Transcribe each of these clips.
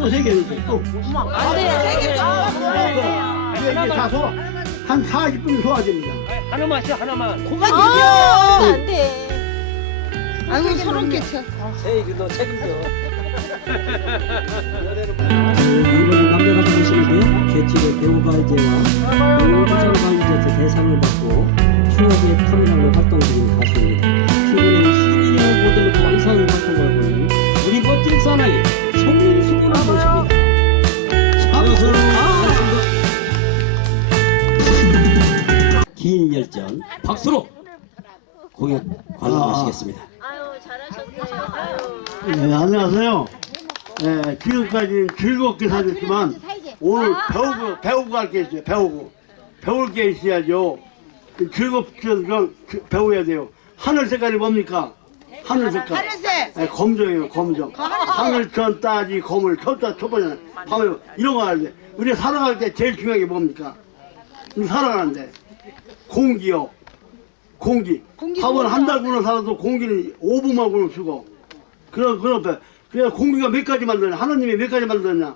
또세개 넣으세요. 또. 안 돼. 이게 이게 다 소화. 한 40분 소화됩니다. 하나만 씩 하나만. 그만 아, 안 돼. 아이고 서럽게 쳐. 세이그 너 책임져. 이번에 남녀 가수 모시는데 개치의 배우 가이제와 배우 부장 가이제 대상을 받고 네, 안녕하세요. 네, 지금까지 즐겁게 사셨지만 오늘 배우고 배우고 할 게 있어요. 배우고 배울 게 있어야죠. 즐겁게 좀 배워야 돼요. 하늘 색깔이 뭡니까? 하늘 색깔. 하늘색. 네, 검정이에요. 검정. 하늘 천 따지 검을 쳤다 쳐보잖아요. 봐요. 이런 거 알지? 우리 살아갈 때 제일 중요한 게 뭡니까? 우리 살아가는데 공기요. 공기. 밥은 한 달구나 살아도 공기는 5분만 구나 쓰고. 그런 그런 배. 그냥 공기가 몇 가지 만드냐? 하나님이 몇 가지 만들었냐?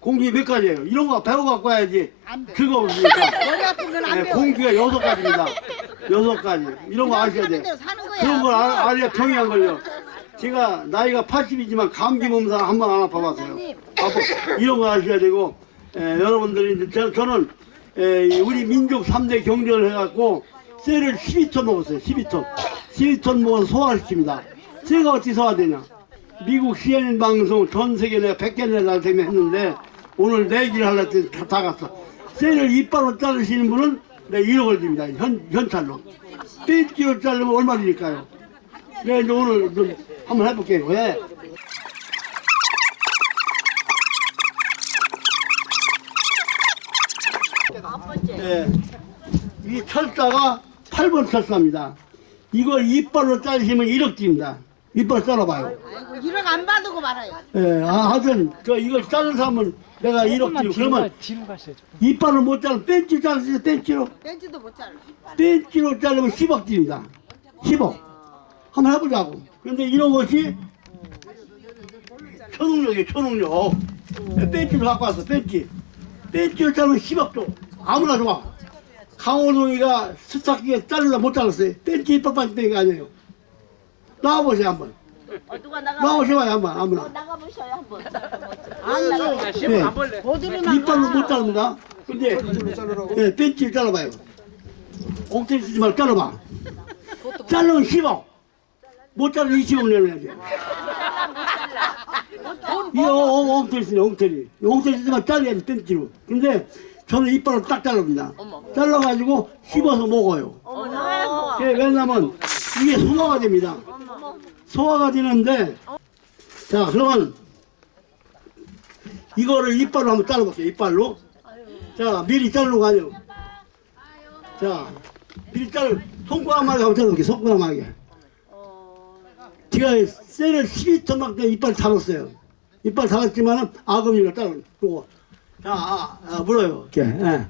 공기 몇 가지예요? 이런 거 배워 갖고 와야지. 즐거우니까. 머리 아픈 건안 네, 배워. 공기가 여섯 가지입니다. 여섯 가지. 이런 거 아셔야 돼. 사는 대로 사는 거야. 그런 걸 알- 알아야 병이 안 걸려. 제가 나이가 80이지만 감기 몸살 한 번 안 아파봤어요. 아파. 이런 거 아셔야 되고, 에, 여러분들이 이제 저, 저는 에, 우리 민족 3대 경전을 해갖고 쇠를 12톤 먹었어요. 12톤. 12톤 먹어서 소화시킵니다. 쇠가 어떻게 소화되냐? 미국 CNN 방송 전 세계 내가 100개나 날 때문에 했는데 오늘 내기를 하려고 했더니 다, 다 갔어. 쇠를 이빨로 자르시는 분은 내가 1억을 줍니다. 현, 현찰로. 떼끼로 자르면 얼마 드릴까요? 내가 이제 오늘 좀 한번 해볼게요. 왜? 예. 이 철사가 8번 철사입니다. 이걸 이빨로 자르시면 1억 줍니다. 이빨 잘라봐요. 이런 안 받고 말아요. 예, 아, 하여튼, 그, 이걸 자른 사람은 내가 1억 주고, 그러면 이빨을 못 자르면 뺀치 자르세요, 뺀치로. 벤치도 못 잘라. 뺀치로 자르면 10억 줍니다. 10억. 한번 해보자고. 근데 이런 것이 초능력이에요, 초능력. 뺀치로 갖고 왔어, 뺀치. 뺀치로 자르면 10억 줘. 아무나 좋아. 강호동이가 스타킹에 자르려 못 잘랐어요. 뺀치 이빨 뺀게 아니에요. 나와보세요, 한번. 어, 누가 나가? 나와보셔봐요, 한번, 아무나. 나가 보셔요 한번. 네. 이빨로 못 자릅니다. 근데 예, 벤치를 잘라봐요. 옥테리 쓰지 말고 잘라봐. 자르면 10억. 못 자르면 20억 내놔야 돼. 이거 어, 옥테리 쓰네, 옥테리. 옥테리 쓰지 말고 잘라야 돼, 벤치로. 근데 저는 이빨로 딱 자릅니다. 잘라가지고 씹어서 먹어요. 어머나. 예, 왜냐면 이게 소화가 됩니다. 소화가 되는데 자 그러면 이거를 이빨로 한번 잘라볼게요. 이빨로. 자 미리 거 아니에요. 자 미리 자르 손가락하게 한번 자르게 손가락하게. 제가 쇠를 12톤 막대 이빨 달았어요. 이빨 달았지만은 아금니를 자르. 요거. 자 아, 아, 물어요. 이렇게. 예.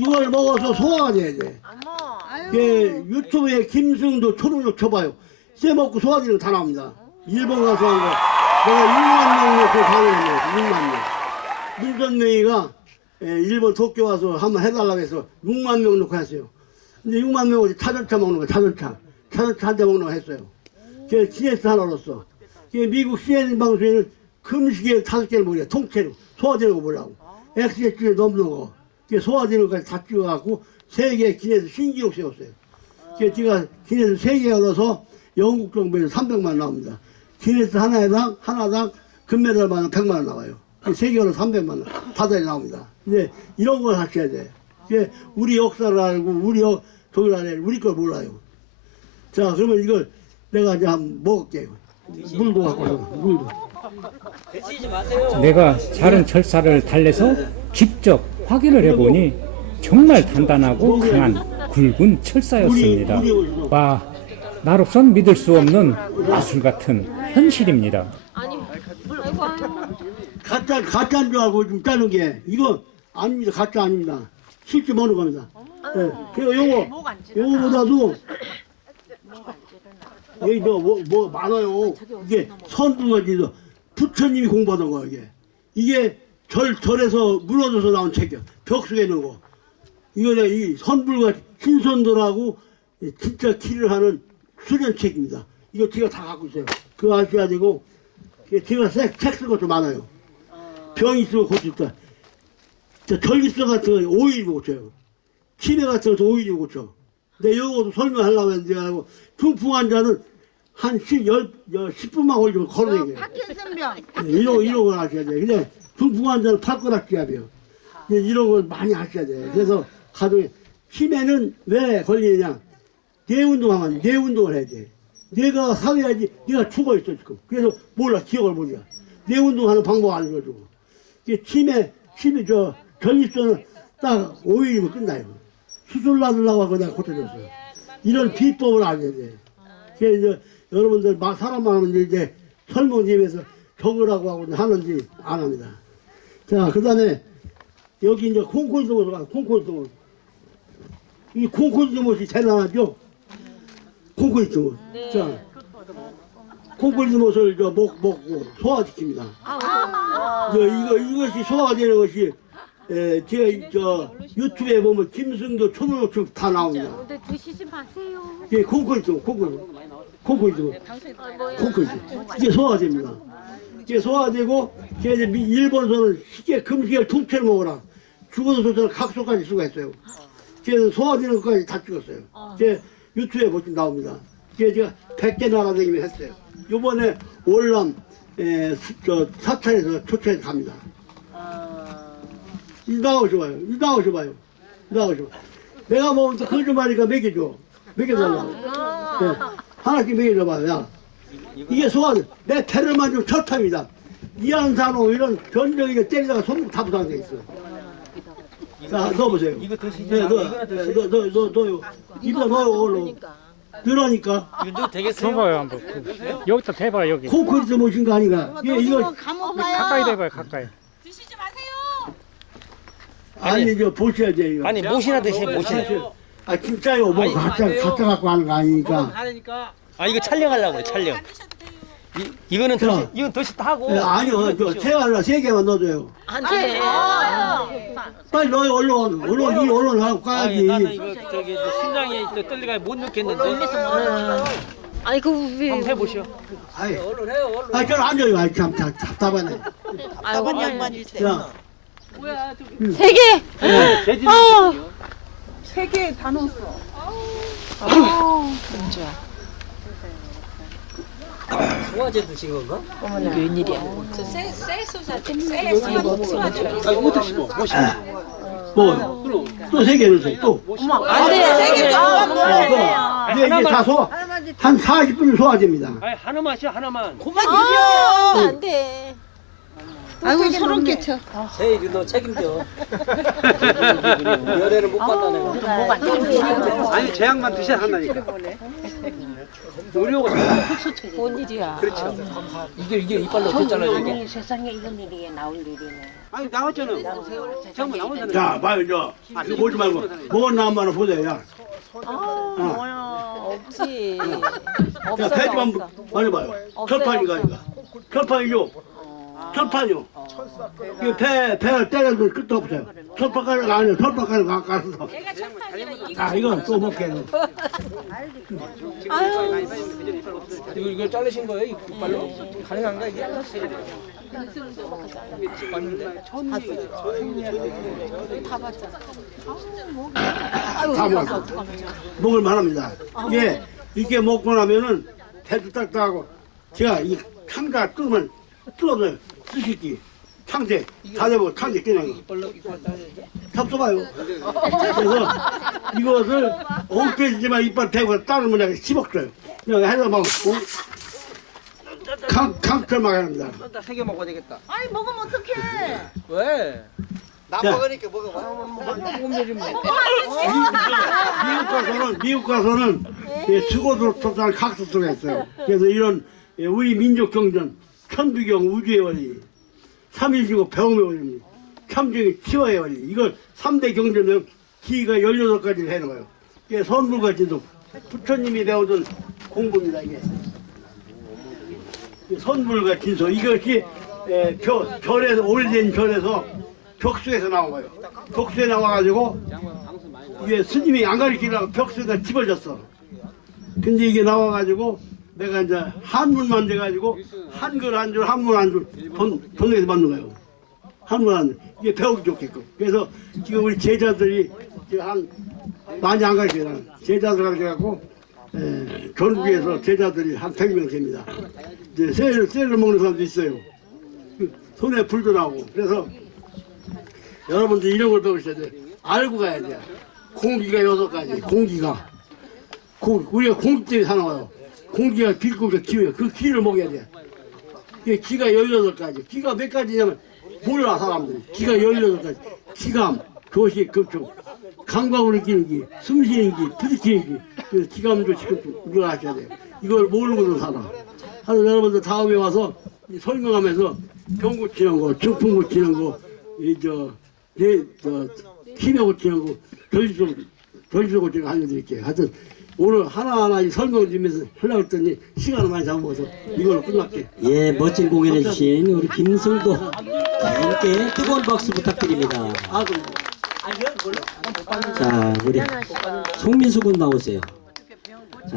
이걸 먹어서 소화가 돼야 돼. 어머. 이게 유튜브에 김승도 초능력 쳐봐요. 쇠 먹고 소화되는 거 다 나옵니다. 일본 가서 한 거. 내가 6만 명 놓고 강의했네요. 6만 명. 문전명이가 예, 일본 도쿄 와서 한번 해달라고 해서 6만 명 놓고 했어요. 근데 6만 명을 차전차 먹는 거야, 차전차. 차전차 한 대 먹는 거 했어요. 그게 GS 하나 넣었어. 이게 미국 CNN 방송에는 금식에 다섯 개를 먹어요. 통째로. 소화되는 거 뭐라고. 엑스제트에 넘는 거. 그게 소화되는 거까지 다 찍어갖고 세계 기내에서 신기록 세웠어요. 그게 제가 기내에서 세 개가 넣어서 영국 정부에서 300만 원 나옵니다. 기내에서 하나당, 하나당 금메달만 100만 원 나와요. 세 개로 300만 원. 다달이 나옵니다. 이제 이런 걸 하셔야 돼. 이게 우리 역사를 알고, 우리 역, 독일 안에 우리 걸 몰라요. 자, 그러면 이걸 내가 이제 한번 먹을게요. 물도 갖고 와서, 물도. 내가 자른 철사를 달래서 직접 확인을 해보니 정말 단단하고 강한 굵은 철사였습니다. 와, 나로선 믿을 수 없는 마술 같은 현실입니다. 가짜 가짜인 줄 알고 좀 짜는 게 이거 아닙니다. 가짜 아닙니다. 실제 먹는 겁니다. 예. 그리고 요거 요거보다도 여기 뭐, 뭐 많아요. 이게 선두가지도 부처님이 공부하던 거 이게 이게 절 절에서 무너져서 나온 책이야. 벽 속에 있는 거. 이거는 이 선불과 신선도라고 진짜 길을 하는 수련 책입니다. 이거 제가 다 갖고 있어요. 그거 아셔야 되고 제가 책쓴 것도 많아요. 병 있으면 고칠 때. 저 전립선 같은 거 5일이면 고쳐요. 치매 같은 것도 5일이면 고쳐. 근데 이것도 설명하려고 했는데 하고 중풍 환자는 한 10, 10, 10분만 걸리면 걸어다녀요. 파킨슨병. 네, 이런, 이런 걸 하셔야 돼요. 근데 팔거락 기압이에요. 근데 이런 걸 많이 하셔야 돼요. 그래서 가족에 치매는 왜 걸리느냐. 뇌 운동하면 뇌 운동을 해야 돼. 뇌가 살아야지 네가 죽어 있어 지금. 그래서 몰라 기억을 못해. 뇌 운동하는 방법 알려주고. 이게 치매, 치매 저 전립선은 딱 5일이면 끝나요. 수술 받으려고 하고 내가 고쳐줬어요. 이런 비법을 알려야 돼. 그래서 이제 여러분들 마- 사람 많으면 이제 설문집에서 적으라고 하고 하는지 안 합니다. 자, 그 다음에 여기 이제 콩코이드 못을 가, 콩코이드 못. 이 콩코이드 못이 제일 나죠? 콩코이드 못. 자, 콩코이드 못을 저 먹, 먹고 소화시킵니다. 저 이거, 이것이 소화가 되는 것이 에, 제가 이- 저 유튜브에 보면 김승도 초등학교 다 나옵니다. 근데 드시지 마세요. 예, 콩코이드, 콩코이드. 콩코이드. 콩코이드. 이게 소화됩니다. 이게 소화되고, 이제 미- 일본에서는 쉽게 금식을 통째로 먹어라. 죽어서 좋잖아. 각소까지 수가 있어요. 그래서 소화되는 것까지 다 찍었어요. 제 유튜브에 보시면 나옵니다. 그게 제가 100개 나라 다니면 했어요. 요번에 월남, 에, 수- 저, 사찰에서 초청해 갑니다. 이 나오셔봐요. 이 나오셔봐요. 이 나오셔봐. 내가 먹으면 또 거짓말이니까 먹여줘. 먹여달라고. 네. 하나씩 먹여줘봐요. 야. 이게 소화돼. 내 배를 만지면 철탑이다. 이안산호 이런 변정이가 때리다가 손목 다 부상돼 있어. 자, 넣어보세요. 이거 드시지 네, 마. 넣어. 이거나 네, 드세요. 넣어, 넣어, 넣어, 넣어요. 입에 넣어요, 얼른. 그러니까. 이거 넣어도 되겠어요? 줘봐요 한번. 그, 여기다 대봐 여기. 콩크리트 모신 거 아닌가? 이게 이거, 감옥 가까이. 대봐요 가까이. 아니, 이거 보셔야죠, 이거. 아니 못이나 드세요 못이나. 아, 진짜요. 뭐, 가짜, 가짜 갖고 하는 거 아니니까. 아 이거 촬영하려고 그래 촬영. 이, 이거는 자. 드시, 이건 드시 하고. 네, 아니요, 저, 세 알라 세 개만 넣어줘요. 안 돼. 빨리 넣어요, 얼른. 얼른, 이 얼른 하고 아니 나는. 이거 저기 저 심장이 또 떨리가 못 넣겠는데. 아니 그 왜? 한번 해보시오. 아이, 얼른 해요 얼른. 아, 저는 앉아요. 아이, 참, 참, 답답하네. 아유, 양반일세. 야, 세 개. 돼지 어. 세개 다 넣었어. 소화제 드신 건가? 먹어요. 또세개 넣으세요, 또. 안 돼. 세개 어, 그럼. 이제, 이제 다 소화, 한 40분이 소화됩니다. 아니 하나만씩 하나만. 안 돼. 아이고 소름 끼쳐. 제 이거 너 책임져. 열애를 못 받다네. 아니 제약만 드셔야 한다니까. 의료가 뭔 일이야? 그렇죠. 이게 이게 이빨로 어쨌잖아 이게. 세상에 이런 일이 나올 일이네. 아니 나왔잖아. 정말 나오잖아. 자, 봐요, 저. 이거 보지 말고. 먹은 나무만 보세요, 야. 어. 없지. 자, 배지만 많이 봐요. 철판이가 아니까. 철판이죠? 철판이요. 이거 배, 배를 때려도 끝도 없어요. 철판가루가 아니에요. 철판가루 가까워서. 자, 이건 또 먹게. 이거 이거 자르신 거예요? 이빨로 가능한가 이게? 다 먹어. 먹을 만합니다. 이게, 이렇게 먹고 나면은 배도 딱딱하고, 제가 이 창자 뜨면 뜯어져요. 쓰시기. 창제. 다 잡고 창제 그냥. 잡숴봐요. 그래서 이것을 엉켜지지만 이빨 대고 따르면 내가 씹었어요. 그냥 해서 막, 어? 강, 강철막 합니다. 세개 먹어야 되겠다. 아니 먹으면 어떡해. 왜? 나 자. 먹으니까 먹어봐. 먹으면 되지 뭐. 미국 가서는, 미국 가서는 예, 수고도 토탈 각수 속에 있어요. 그래서 이런 예, 우리 민족 경전, 천두경 우주의 원리, 삼일지고 배움의 원리, 참정의 치화의 원리, 이걸 삼대 경전을 기가 16가지를 해놓은 거예요. 이게 선불과 지도, 부처님이 배우던 공부입니다, 이게. 이 선불과 진소, 이것이 에, 저, 절에서, 오래된 절에서 벽수에서 나온 거예요. 벽수에 나와가지고 이게 스님이 안 가르치려고 벽수에다 집어졌어. 근데 이게 나와가지고 내가 이제 한문만 돼가지고 한글 한 줄, 한문 한 줄, 돈, 돈에서 받는 거예요. 한문 한 줄. 이게 배우기 좋게끔. 그래서 지금 우리 제자들이 지금 한, 많이 안 가르쳐요. 제자들 가르쳐갖고, 에, 전국에서 제자들이 한 100명 됩니다. 이제 쇠를, 쇠를 먹는 사람도 있어요. 그 손에 불도 나오고. 그래서 여러분들 이런 걸 배우셔야 돼. 알고 가야 돼. 공기가 여섯 가지, 공기가. 고, 우리가 공기 때문에 사나워요. 공기가 길고가 기워요. 그 기를 먹여야 돼. 이게 기가 18가지. 기가 몇 가지냐면 몰라 사람들이. 기가 18가지. 기감, 조식, 급총, 감각으로 느끼는 기, 숨쉬는 기, 부딪히는 기. 그래서 기감, 조 식, 급총 우리가 아셔야 돼요. 이걸 모르고도 살아. 하여튼 여러분들 다음에 와서 이 설명하면서 병 고치는 거, 증풍 고치는 거, 이 저, 내, 저, 치매 고치는 거, 전리조, 전리조 고치는 거 알려드릴게요. 하여튼 오늘 하나하나 이 설명을 드리면서 하려고 했더니 시간을 많이 잡아서 이걸로 끝날게. 예, 멋진 공연해 주신 우리 김승도 함께 뜨거운 박수 부탁드립니다. 아, 그럼. 자, 우리 송민수 군 나오세요. 자,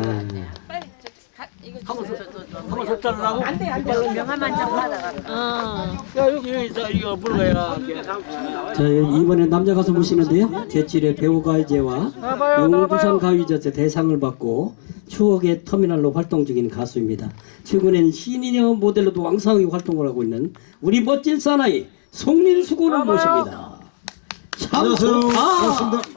한번 줬 잖아고 명함 한장 받아가. 어. 야, 여기, 여기, 자, 이거 불러야. 자, 이번에 남자 가수 모시는데요. 제칠의 배우가이제와 용두산 가위젓의 대상을 받고 추억의 터미널로 활동 중인 가수입니다. 최근엔 시니어 모델로도 왕성하게 활동을 하고 있는 우리 멋진 사나이 송민수 군을 모십니다. 참 안녕하세요. 반갑습니다.